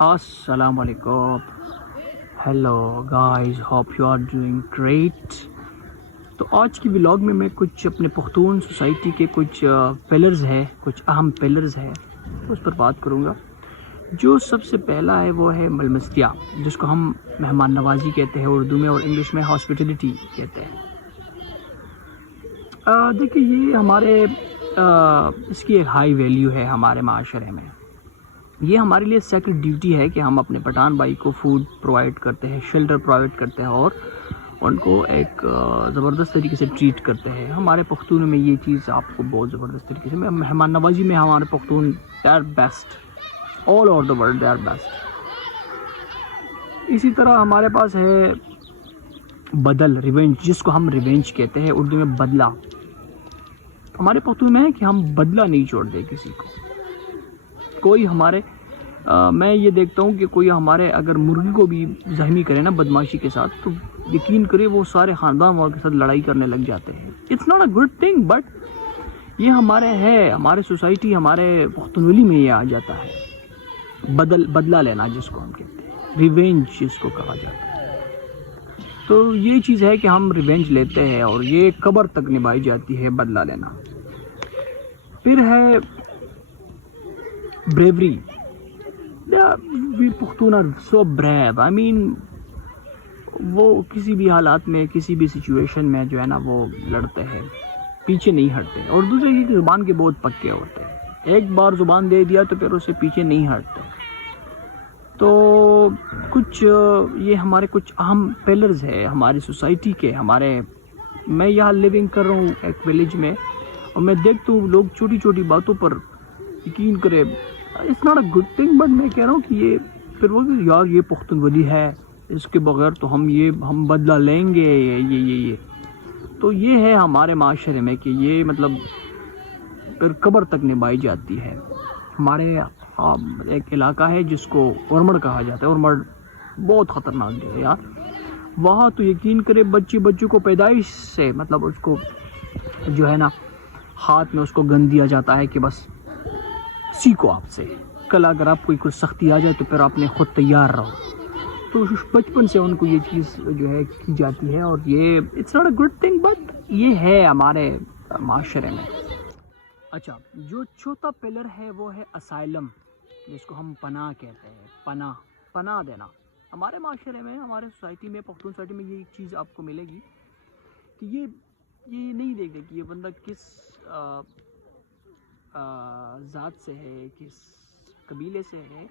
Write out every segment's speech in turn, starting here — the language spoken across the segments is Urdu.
السلام علیکم. Hello guys, hope you are doing great. تو آج کی ولاگ میں کچھ اپنے پختون سوسائٹی کے کچھ پلرز ہے، کچھ اہم پلرز ہے، اس پر بات کروں گا. جو سب سے پہلا ہے وہ ہے ملمستیا، جس کو ہم مہمان نوازی کہتے ہیں اردو میں، اور انگلش میں ہاسپٹیلٹی کہتے ہیں. دیکھیے، یہ ہمارے اس کی ایک ہائی ویلیو ہے ہمارے معاشرے میں. یہ ہمارے لیے سیکرڈ ڈیوٹی ہے کہ ہم اپنے پٹھان بھائی کو فوڈ پرووائڈ کرتے ہیں، شیلٹر پرووائڈ کرتے ہیں، اور ان کو ایک زبردست طریقے سے ٹریٹ کرتے ہیں. ہمارے پختون میں یہ چیز آپ کو بہت زبردست طریقے سے مہمان نوازی میں ہمارے Pakhtun they are best, all over the world they are best. اسی طرح ہمارے پاس ہے بدل، ریونج، جس کو ہم ریونج کہتے ہیں اردو میں بدلہ. ہمارے پختون میں ہے کہ ہم بدلہ نہیں چھوڑتے کسی کو. کوئی ہمارے میں یہ دیکھتا ہوں کہ کوئی ہمارے اگر مرغی کو بھی زخمی کرے نا بدماشی کے ساتھ، تو یقین کرے وہ سارے خاندان والوں کے ساتھ لڑائی کرنے لگ جاتے ہیں. It's not a good thing, but یہ ہمارے سوسائٹی، ہمارے پختونولی میں یہ آ جاتا ہے. بدلہ لینا جس کو ہم کہتے ہیں، ریونج جس کو کہا جاتا ہے. تو یہ چیز ہے کہ ہم ریونج لیتے ہیں، اور یہ قبر تک نبھائی جاتی ہے بدلہ لینا. پھر ہے bravery. We Pushtun are so brave. I mean, وہ کسی بھی حالات میں، کسی بھی سچویشن میں جو ہے نا وہ لڑتے ہیں، پیچھے نہیں ہٹتے. اور دوسرے کی زبان کے بہت پکے ہوتے ہیں، ایک بار زبان دے دیا تو پھر اس سے پیچھے نہیں ہٹتے. تو کچھ یہ ہمارے کچھ اہم پلرز ہے ہماری سوسائٹی کے. میں یہاں لیونگ کر رہا ہوں ایک ولیج میں، اور میں دیکھتا ہوں لوگ چھوٹی چھوٹی باتوں پر یقین کرے. It's not a good thing, but میں کہہ رہا ہوں کہ یہ پھر وہ یار یہ پختون ولی ہے، اس کے بغیر تو ہم بدلہ لیں گے. یہ تو یہ ہے ہمارے معاشرے میں کہ یہ مطلب پھر قبر تک نبھائی جاتی ہے. ہمارے ایک علاقہ ہے جس کو اورمڑ کہا جاتا ہے. اورمڑ بہت خطرناک جگہ ہے یار. وہاں تو یقین کرے بچوں کو پیدائش سے مطلب اس کو جو ہے نا ہاتھ میں اس کو گن دیا جاتا ہے کہ بس سیکھو آپ سے، کل اگر آپ کو کوئی سختی آ جائے تو پھر آپ نے خود تیار رہو. تو بچپن سے ان کو یہ چیز جو ہے کی جاتی ہے، اور یہ it's not a good thing, but یہ ہے ہمارے معاشرے میں. اچھا، جو چوتھا پلر ہے وہ ہے اسائلم، جس کو ہم پناہ کہتے ہیں. پناہ دینا. ہمارے معاشرے میں، ہمارے سوسائٹی میں، پختون سوسائٹی میں یہ چیز آپ کو ملے گی کہ یہ نہیں دیکھتے کہ یہ بندہ کس ذات سے ہے، کس قبیلے سے ہے،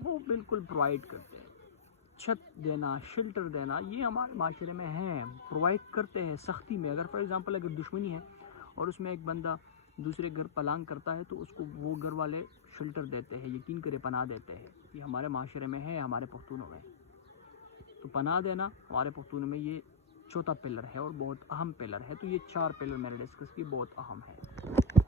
وہ بالکل پرووائڈ کرتے ہیں. چھت دینا، شیلٹر دینا، یہ ہمارے معاشرے میں ہے، پرووائڈ کرتے ہیں سختی میں. اگر فار ایگزامپل اگر دشمنی ہے اور اس میں ایک بندہ دوسرے گھر پلانگ کرتا ہے، تو اس کو وہ گھر والے شیلٹر دیتے ہیں، یقین کرے پناہ دیتے ہیں. یہ ہمارے معاشرے میں ہے، ہمارے پختونوں میں. تو پناہ دینا ہمارے پختونوں میں یہ چوتھا پلر ہے، اور بہت اہم پلر ہے. تو یہ 4 پلر میں نے ڈسکس کی، بہت اہم ہے.